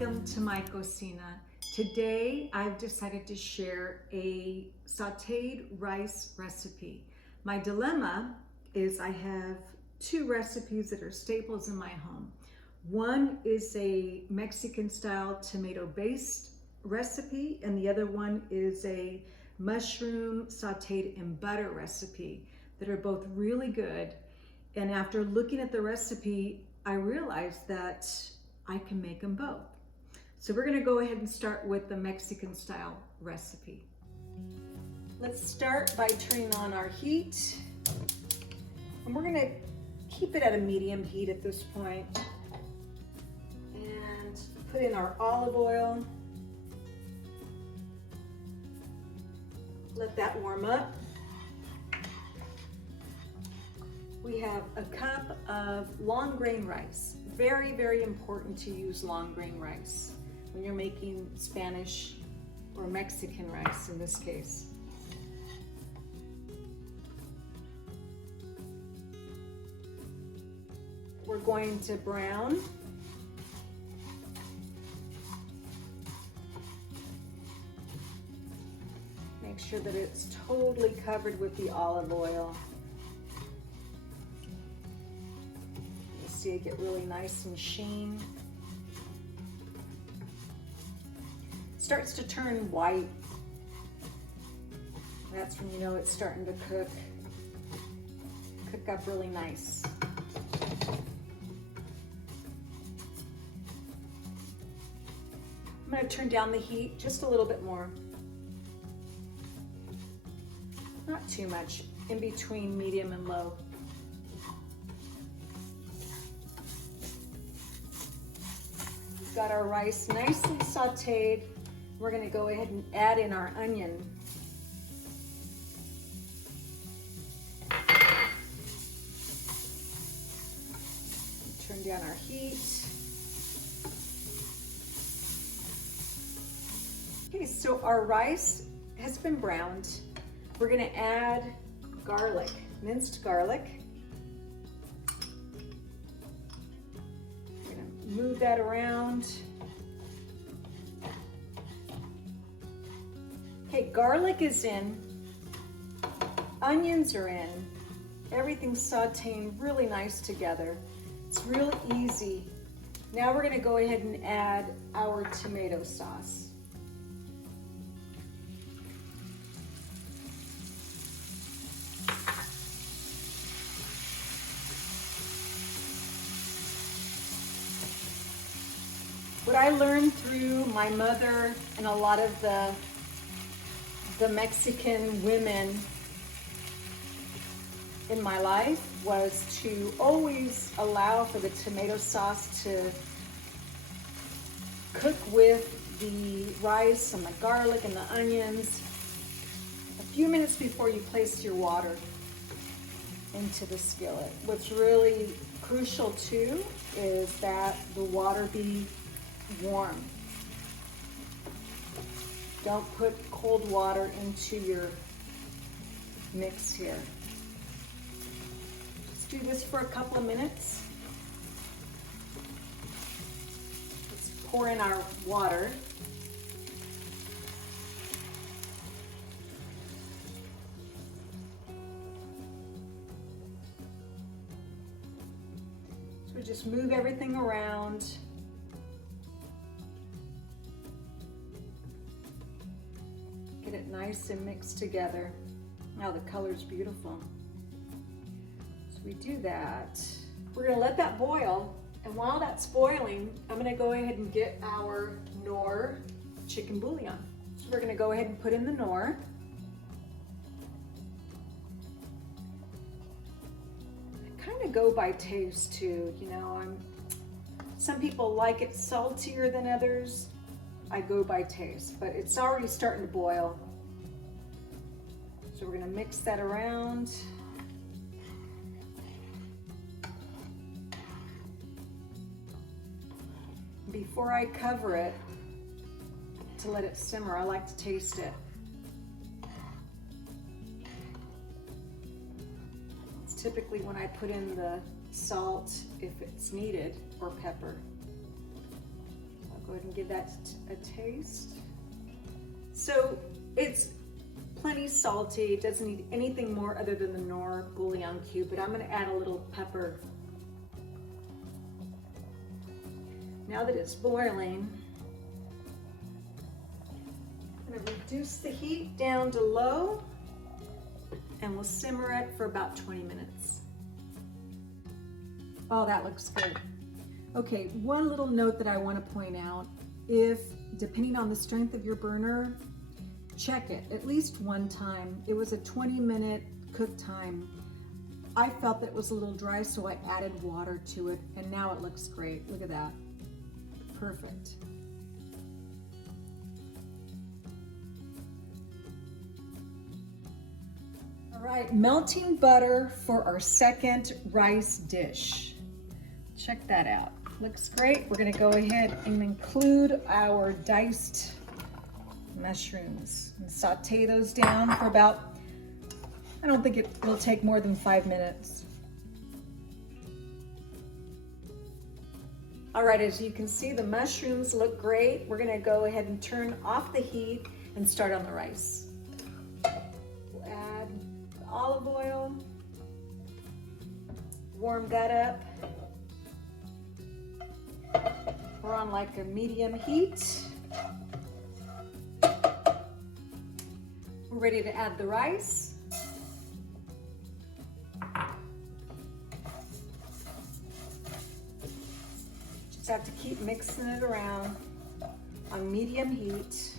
welcome to my Cocina. Today I've decided to share a sauteed rice recipe. My dilemma is I have two recipes that are staples in my home. One is a Mexican style tomato based recipe and the other one is a mushroom sauteed in butter recipe that are both really good. And after looking at the recipe, I realized that I can make them both. So we're gonna go ahead and start with the Mexican style recipe. Let's start by turning on our heat. And we're gonna keep it at a medium heat at this point. And put in our olive oil. Let that warm up. We have a cup of long grain rice. Very, very important to use long grain rice when you're making Spanish or Mexican rice in this case. We're going to brown. Make sure that it's totally covered with the olive oil. See it get really nice and sheen. It starts to turn white. That's when you know it's starting to cook up really nice. I'm going to turn down the heat just a little bit more. Not too much, in between medium and low. Got our rice nicely sauteed. We're going to go ahead and add in our onion. Turn down our heat. Okay, so our rice has been browned. We're going to add garlic, minced garlic. Move that around. Okay, garlic is in, onions are in, everything's sauteing really nice together. It's really easy. Now we're going to go ahead and add our tomato sauce. What I learned through my mother and a lot of the Mexican women in my life was to always allow for the tomato sauce to cook with the rice and the garlic and the onions a few minutes before you place your water into the skillet. What's really crucial too is that the water be warm. Don't put cold water into your mix here. Just do this for a couple of minutes. Let's pour in our water. So we just move everything around. Get it nice and mixed together. Now the color's beautiful. So we do that. We're gonna let that boil, and while that's boiling, I'm gonna go ahead and get our Knorr chicken bouillon. So we're gonna go ahead and put in the Knorr. I kind of go by taste too, you know. Some people like it saltier than others. I go by taste, but it's already starting to boil. So we're gonna mix that around. Before I cover it, to let it simmer, I like to taste it. It's typically when I put in the salt, if it's needed, or pepper. Go ahead and give that a taste. So it's plenty salty. It doesn't need anything more other than the Knorr bouillon cube, but I'm going to add a little pepper. Now that it's boiling, I'm going to reduce the heat down to low and we'll simmer it for about 20 minutes. Oh, that looks good. Okay, one little note that I want to point out, depending on the strength of your burner, check it at least one time. It was a 20-minute cook time. I felt that it was a little dry, so I added water to it, and now it looks great. Look at that. Perfect. All right, melting butter for our second rice dish. Check that out. Looks great. We're going to go ahead and include our diced mushrooms and saute those down for about, I don't think it will take more than 5 minutes. All right, as you can see, the mushrooms look great. We're going to go ahead and turn off the heat and start on the rice. We'll add the olive oil, warm that up. We're on like a medium heat. We're ready to add the rice. Just have to keep mixing it around on medium heat.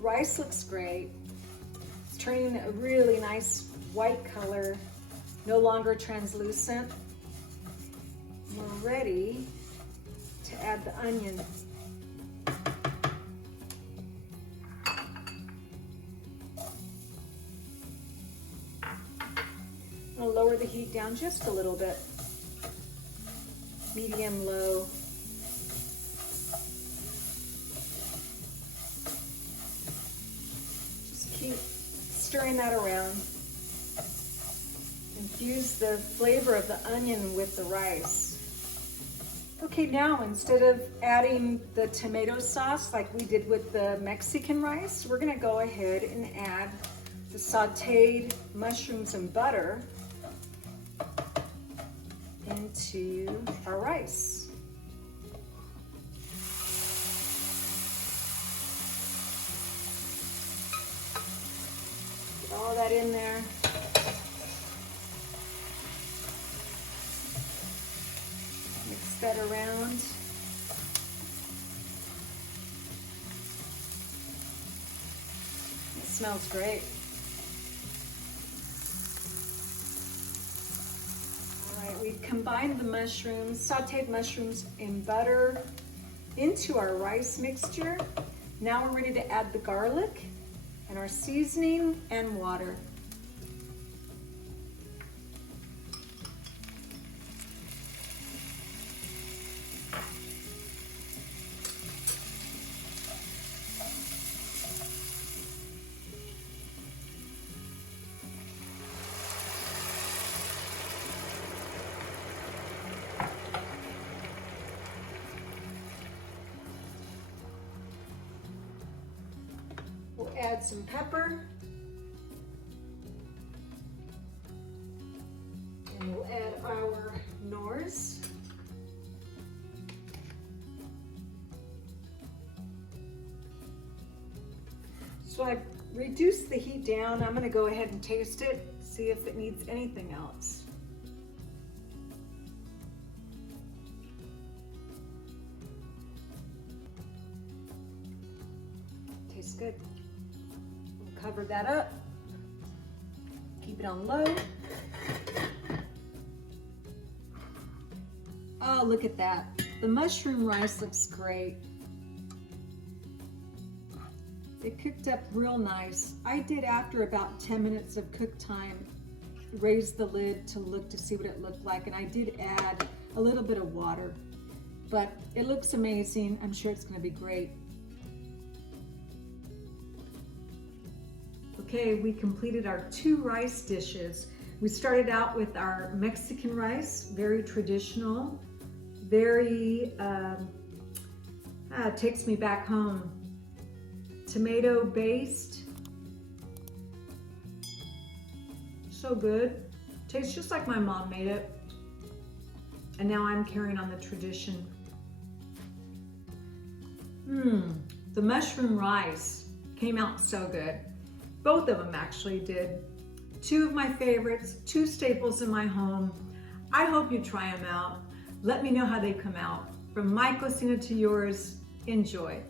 Rice looks great. It's turning a really nice white color. No longer translucent. We're ready to add the onion. I'll lower the heat down just a little bit. Medium low. Just keep stirring that around. Infuse the flavor of the onion with the rice. Okay, now instead of adding the tomato sauce like we did with the Mexican rice, we're gonna go ahead and add the sauteed mushrooms and butter into our rice. Get all that in there. Mix that around. It smells great. All right, we've combined the mushrooms, sauteed mushrooms and butter into our rice mixture. Now we're ready to add the garlic and our seasoning and water. We'll add some pepper. And we'll add our Knorrs. So I've reduced the heat down. I'm going to go ahead and taste it, see if it needs anything else. Tastes good. We'll cover that up. Keep it on low. Oh, look at that. The mushroom rice looks great. It cooked up real nice. I did, after about 10 minutes of cook time, raise the lid to look to see what it looked like, and I did add a little bit of water, but it looks amazing. I'm sure it's going to be great. Okay, we completed our 2 rice dishes. We started out with our Mexican rice, very traditional, very, takes me back home. Tomato based, so good. Tastes just like my mom made it. And now I'm carrying on the tradition. The mushroom rice came out so good. Both of them actually did. Two of my favorites, two staples in my home. I hope you try them out. Let me know how they come out. From my Cocina to yours, enjoy.